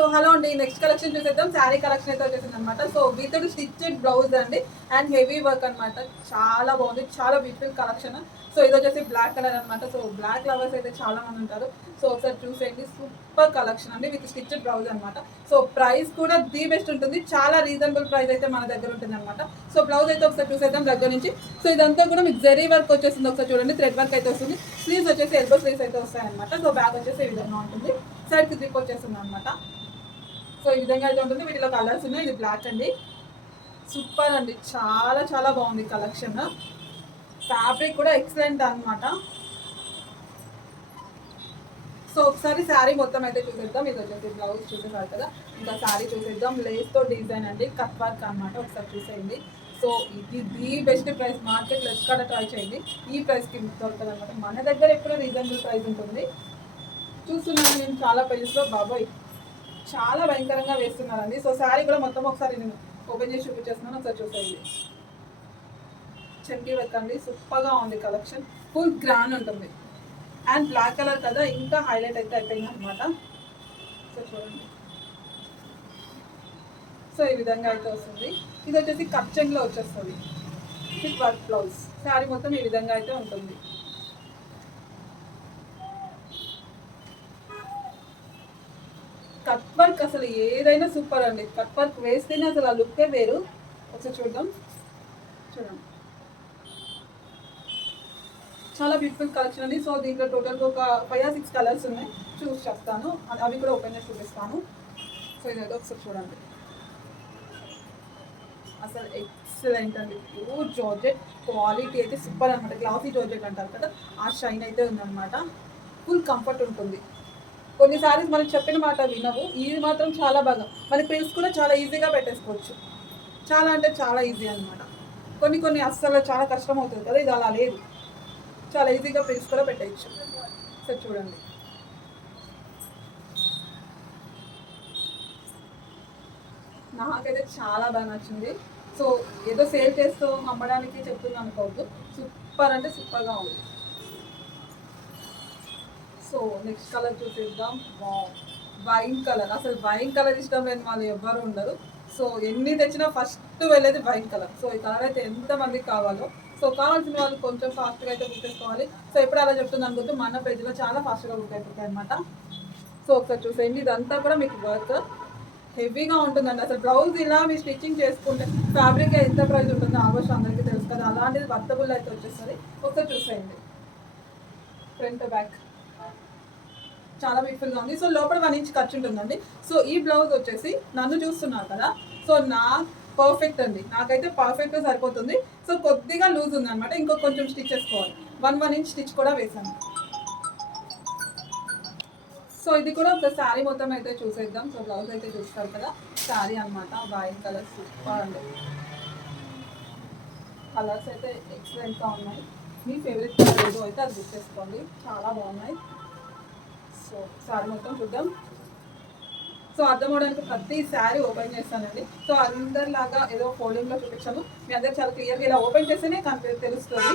So hello అండి next collection చూసేద్దాం. Sari collection అయితే వచ్చేసింది అనమాట సో విత్ స్టిచ్డ్ బ్లౌజ్ అండి అండ్ హెవీ వర్క్ అనమాట చాలా బాగుంది చాలా బ్యూటిఫుల్ కలెక్షన్ సో ఇది వచ్చేసి బ్లాక్ కలర్ అన్నమాట. సో బ్లాక్ లవర్స్ అయితే చాలా మంది ఉంటారు. సో ఒకసారి చూసేయండి సూపర్ కలెక్షన్ అండి విత్ స్టిచ్డ్ బ్లౌజ్ అనమాట సో ప్రైస్ కూడా ది బెస్ట్ ఉంటుంది. చాలా రీజనబుల్ ప్రైస్ అయితే మన దగ్గర ఉంటుంది అనమాట సో బ్లౌజ్ అయితే ఒకసారి చూసేద్దాం దగ్గర నుంచి. సో ఇదంతా కూడా మీకు జెరీ వర్క్ వచ్చేసింది. ఒకసారి చూడండి థ్రెడ్ వర్క్ అయితే వస్తుంది. స్లీవ్స్ వచ్చేసి ఎల్బో స్లీవ్స్ అయితే వస్తాయి అనమాట సో బ్యాగ్ వచ్చేసి ఈ విధంగా ఉంటుంది. సైడ్కి జిప్ వచ్చేస్తుంది అనమాట సో ఈ విధంగా అయితే ఉంటుంది. వీటిలో కలర్స్ ఉన్నాయి. ఇది బ్లాక్ అండి. సూపర్ అండి. చాలా చాలా బాగుంది కలెక్షన్ ఫ్యాబ్రిక్ కూడా ఎక్సలెంట్ అన్నమాట. సో ఒకసారి శారీ మొత్తం అయితే చూసేద్దాం. ఇది వచ్చేసి బ్లౌజ్ చూసేసారు కదా. ఇంకా శారీ చూసేద్దాం. లేస్తో డిజైన్ అండి. కట్ వర్క్ అనమాట ఒకసారి చూసేయండి. సో ఇది ది బెస్ట్ ప్రైస్ మార్కెట్లో ఎక్కడ ట్రై చేయండి. ఈ ప్రైస్కి దొరుకుతుంది అనమాట మన దగ్గర ఎప్పుడో రీజనబుల్ ప్రైస్ ఉంటుంది. చూస్తున్నాను నేను చాలా పేజెస్లో బాబాయ్. చాలా భయంకరంగా వేస్తున్నారండి. సో శారీ కూడా మొత్తం ఒకసారి నేను ఓపెన్ చేసి చూపించేస్తున్నాను. ఒకసారి చూసేయండి. చెంపి వెక్కండి సూపర్గా ఉంది కలెక్షన్. ఫుల్ గ్రాండ్ ఉంటుంది. అండ్ బ్లాక్ కలర్ కదా ఇంకా హైలైట్ అయితే అయిపోయింది అనమాట సో చూడండి. సో ఈ విధంగా అయితే వస్తుంది. ఇది వచ్చేసి కప్చెంగ్లో వచ్చేస్తుంది. విత్ వర్క్ బ్లౌజ్ శారీ మొత్తం ఈ విధంగా అయితే ఉంటుంది కట్ వర్క్ అసలు ఏదైనా సూపర్ అండి. కట్ వర్క్ వేస్తేనే అసలు ఆ లుక్కే వేరు. ఒకసారి చూద్దాం. చూడండి. చాలా బ్యూటిఫుల్ కలెక్షన్ అండి. సో దీంట్లో టోటల్గా ఒక ఫైవ్ ఆర్ సిక్స్ కలర్స్ ఉన్నాయి. చూసి చెప్తాను. అవి కూడా ఓపెన్ చేసి చూపిస్తాను. సో ఇది ఒకసారి చూడండి. అసలు ఎక్సలెంట్ అండి. ప్యూర్ జార్జెట్ క్వాలిటీ అయితే సూపర్ అనమాట గ్లాసీ జార్జెట్ అంటారు కదా. ఆ షైన్ అయితే ఉందన్నమాట. ఫుల్ కంఫర్ట్ ఉంటుంది. కొన్నిసార్లు మనం చెప్పిన మాట వినవు. ఇది మాత్రం చాలా బాగా మన ప్రిల్స్ కూడా చాలా ఈజీగా పెట్టేసుకోవచ్చు. చాలా అంటే చాలా ఈజీ అన్నమాట. కొన్ని కొన్ని అస్సలు చాలా కష్టం అవుతుంది కదా ఇది అలా లేదు. చాలా ఈజీగా ప్రిల్స్ కూడా పెట్టేయచ్చు. సరే చూడండి. నాకైతే చాలా బాగా నచ్చింది. సో ఏదో సేల్ చేస్తూ అమ్మడానికి చెప్తున్నాను అనుకోవద్దు. సూపర్ అంటే సూపర్గా ఉంది. సో నెక్స్ట్ కలర్ చూసేద్దాం. Wine colour. అసలు వైన్ కలర్ ఇష్టం లేని వాళ్ళు ఎవ్వరు ఉండరు. సో ఎన్ని తెచ్చినా ఫస్ట్ వెళ్ళేది వైన్ కలర్. సో ఈ కలర్ అయితే ఎంతమందికి కావాలో. సో కావాల్సిన వాళ్ళు కొంచెం ఫాస్ట్గా అయితే బుక్ చేసుకోవాలి సో ఎప్పుడు అలా చెప్తుంది అనుకుంటూ మన పేజ్లో చాలా ఫాస్ట్గా బుక్ అయిపోతాయి అనమాట సో ఒకసారి చూసేయండి. ఇదంతా కూడా మీకు వర్క్ హెవీగా ఉంటుందండి. అసలు బ్లౌజ్ ఇలా మీరు స్టిచ్చింగ్ చేసుకుంటే ఫ్యాబ్రిక్ ఎంత ప్రైస్ ఉంటుందో ఆల్మోస్ట్ అందరికీ తెలుసు కదా. అలాంటిది వర్తబుల్ అయితే వచ్చేస్తుంది. ఒకసారి చూసేయండి. ఫ్రంట్ బ్యాక్ చాలా బ్యూటిఫుల్గా ఉంది. సో లోపల వన్ ఇంచ్ ఖర్చు ఉంటుందండి. సో ఈ బ్లౌజ్ వచ్చేసి నన్ను చూస్తున్నారు కదా. సో నా పర్ఫెక్ట్ అండి. నాకైతే పర్ఫెక్ట్ సరిపోతుంది. సో కొద్దిగా లూజ్ ఉంది అనమాట ఇంకో కొంచెం స్టిచ్ చేసుకోవాలి. వన్ వన్ ఇంచ్ స్టిచ్ కూడా వేసాను సో ఇది కూడా ఒక శారీ మొత్తం అయితే చూసేద్దాం. సో బ్లౌజ్ అయితే చూస్తారు కదా. శారీ అన్నమాట. వైట్ కలర్ సూపర్ అండి. కలర్స్ అయితే ఎక్సలెంట్గా ఉన్నాయి. మీ ఫేవరెట్ కలర్ ఏదో అయితే అది బుక్ చేసుకోండి. చాలా బాగున్నాయి. సో సారీ మొత్తం చూద్దాం. సో అర్థం అవడానికి ప్రతి శారీ ఓపెన్ చేస్తానండి. సో అందరిలాగా ఏదో ఫోల్డింగ్లో చూపించాను. మీ అందరు చాలా క్లియర్గా ఇలా ఓపెన్ చేస్తేనే కనిపి తెలుస్తుంది.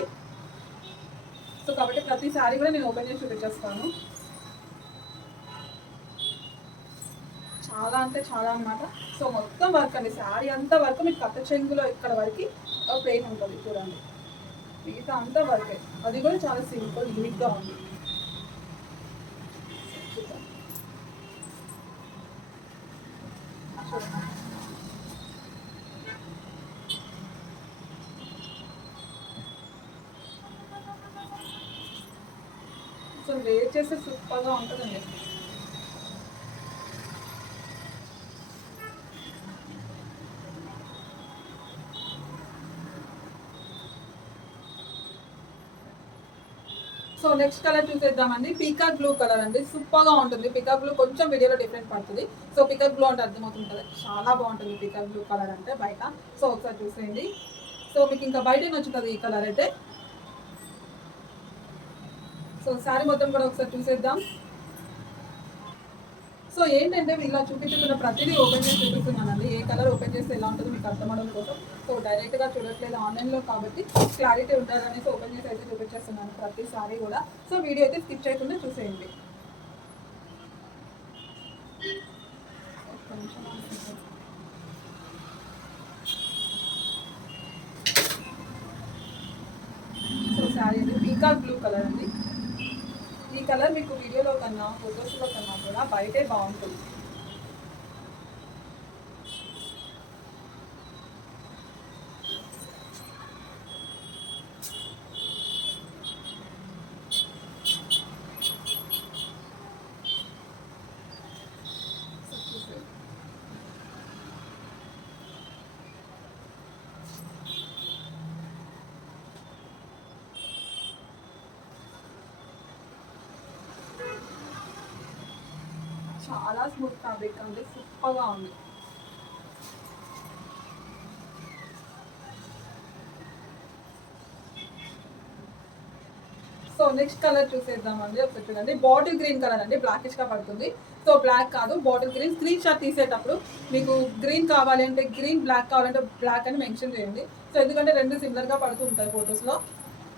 సో కాబట్టి ప్రతి శారీ కూడా నేను ఓపెన్ చేసి చూపించేస్తాను. చాలా అంటే చాలా అన్నమాట. సో మొత్తం వర్క్ అండి. శారీ అంతా వర్క్ మీకు కథ చెంగులో ఇక్కడ వరకు ప్లెయిన్ ఉంటుంది చూడండి. మిగతా అంతా వర్కే అది కూడా చాలా సింపుల్ యూనిక్గా ఉంది. అసలు సో చేస్తే సూపర్గా ఉంటుందండి. నెక్స్ట్ కలర్ చూసేద్దామండి. పీకాక్ బ్లూ కలర్ అండి. సూపర్గా ఉంటుంది. పీకాక్ బ్లూ కొంచెం వీడియోలో డిఫరెంట్ పడుతుంది. సో పీకాక్ బ్లూ అంటే అర్థమవుతుంది కదా చాలా బాగుంటుంది పీకాక్ బ్లూ కలర్ అంటే బయట. సో ఒకసారి చూసేయండి. సో మీకు ఇంకా బయట నచ్చుతుంది ఈ కలర్ అయితే. సో శారీ మొత్తం కూడా ఒకసారి చూసేద్దాం. సో ఏంటంటే ఇలా చూపించుకున్న ప్రతిదీ ఓపెన్ చేసి చూపిస్తున్నానండి. ఏ కలర్ ఓపెన్ చేస్తే ఎలా ఉంటుందో మీకు అర్థమవడం కోసం. సో డైరెక్ట్గా చూడట్లేదు ఆన్లైన్లో కాబట్టి క్లారిటీ ఉండాలనేసి ఓపెన్ చేసి అయితే చూపించేస్తున్నాను ప్రతిసారి కూడా. సో వీడియో అయితే స్కిప్ చేయకుండా చూసేయండి. సో శారీ అయితే పీకాక్ బ్లూ కలర్ అండి. ఈ కలర్ మీకు వీడియోలో కన్నా ఫోటోస్లో కన్నా కూడా బయటే బాగుంటుంది సో చూసేయండి. చాలా స్మూత్ ఫ్యాబ్రిక్ ఉంది సూపర్గా ఉంది. సో నెక్స్ట్ కలర్ చూసేద్దామండి ఒకసారి చూడండి. బాటిల్ గ్రీన్ కలర్ అండి బ్లాకిష్గా పడుతుంది. సో బ్లాక్ కాదు బాటిల్ గ్రీన్. స్క్రీన్ షాట్ తీసేటప్పుడు మీకు గ్రీన్ కావాలి అంటే గ్రీన్ బ్లాక్ కావాలంటే బ్లాక్ అని మెన్షన్ చేయండి. సో ఎందుకంటే రెండు సిమిలర్గా పడుతూ ఉంటాయి ఫొటోస్లో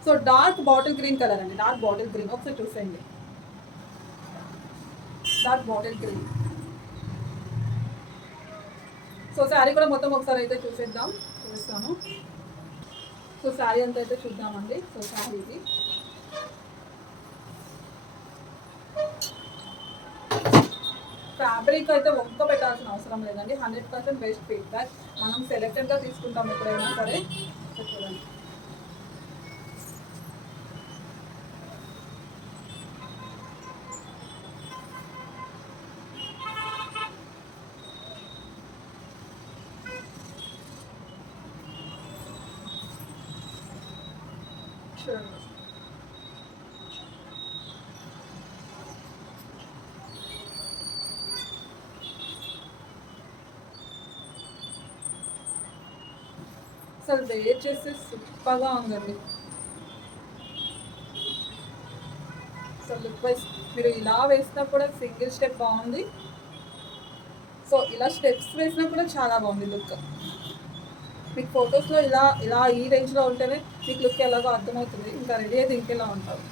so dark bottle green colour అండి డార్క్ బాటిల్ గ్రీన్. ఒకసారి చూసేయండి. Dark bottle green so sari కూడా మొత్తం ఒకసారి అయితే చూసేద్దాం. చూపిస్తాను. సో శారీ అంతా అయితే చూద్దామండి. సో శారీ ఇది. ఫ్యాబ్రిక్ అయితే ఒక్క పెట్టాల్సిన అవసరం లేదండి. Hundred percent best feedback. మనం సెలెక్టెడ్గా తీసుకుంటాం ఎప్పుడైనా సరే. సో చూడండి. అసలు వేర్ చేస్తే సూపర్గా ఉందండి అసలు లుక్ వైజ్ మీరు ఇలా వేసినా కూడా సింగిల్ స్టెప్ బాగుంది. సో ఇలా స్టెప్స్ వేసినా కూడా చాలా బాగుంది లుక్ మీకు ఫొటోస్లో ఇలా ఇలా ఈ రేంజ్లో ఉంటేనే మీకు లుక్ ఎలాగో అర్థమవుతుంది. ఇంకా రెడీ అయితే ఇంకెలా ఉంటారు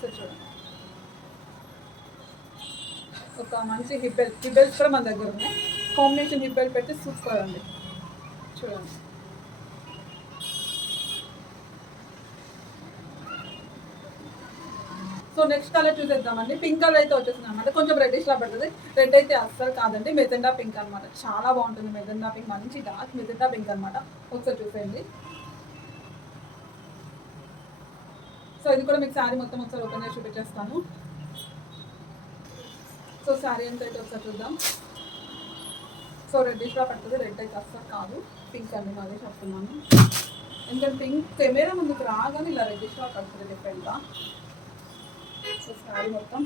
సో చూడండి ఒక మంచి హిబెల్ బెల్ట్ కూడా మన దగ్గర ఉన్నాయి. కాంబినేషన్ హిప్ బెల్ట్ పెడితే సూపర్ అండి. చూడండి. సో నెక్స్ట్ కలర్ చూసేద్దామండి. పింక్ కలర్ అయితే వచ్చేసింది అనమాట కొంచెం రెడ్డిష్ లా పడుతుంది. రెడ్ అయితే అస్సలు కాదండి. మెజెండా పింక్ అనమాట. చాలా బాగుంటుంది మెజెండా పింక్ మంచి డార్క్ మెజెండా పింక్ అనమాట. ఒకసారి చూసేయండి. సో ఇది కూడా మీకు శారీ మొత్తం ఒకసారి ఓపెన్ చేసి చూపించేస్తాను. సో శారీ ఎంత అయితే ఒకసారి చూద్దాం. సో రెడ్డిష్ లా పడుతుంది. రెడ్ అయితే అస్సలు కాదు. పింక్ అండి మాది చెప్తున్నాను ఎందుకంటే పింక్ కెమెరా ముందుకు రాగానే ఇలా రెడ్డిష్ లా పడుతుంది డిఫరెంట్గా సో శారీ మొత్తం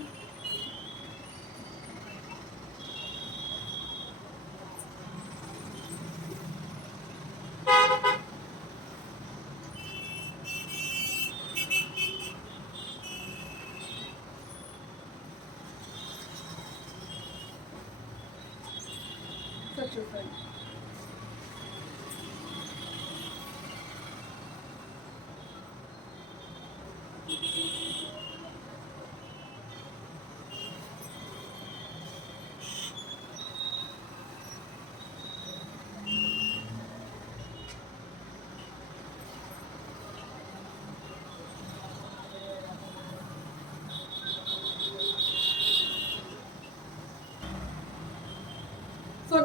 సో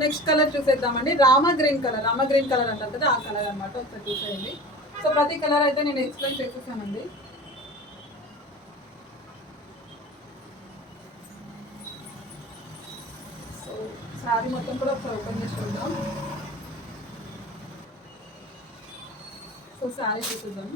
నెక్స్ట్ కలర్ చూసేద్దామండి. Rama green colour Rama green colour అంటారు కదా ఆ కలర్ అనమాట ఒకసారి చూసేయండి. సో ప్రతి కలర్ అయితే నేను ఎక్స్ప్లెయిన్ చేసేసానండి. సో శారీ మొత్తం కూడా ఒకసారి ఓపెన్ చేసి చూద్దాం. సో శారీ చూసేద్దాం.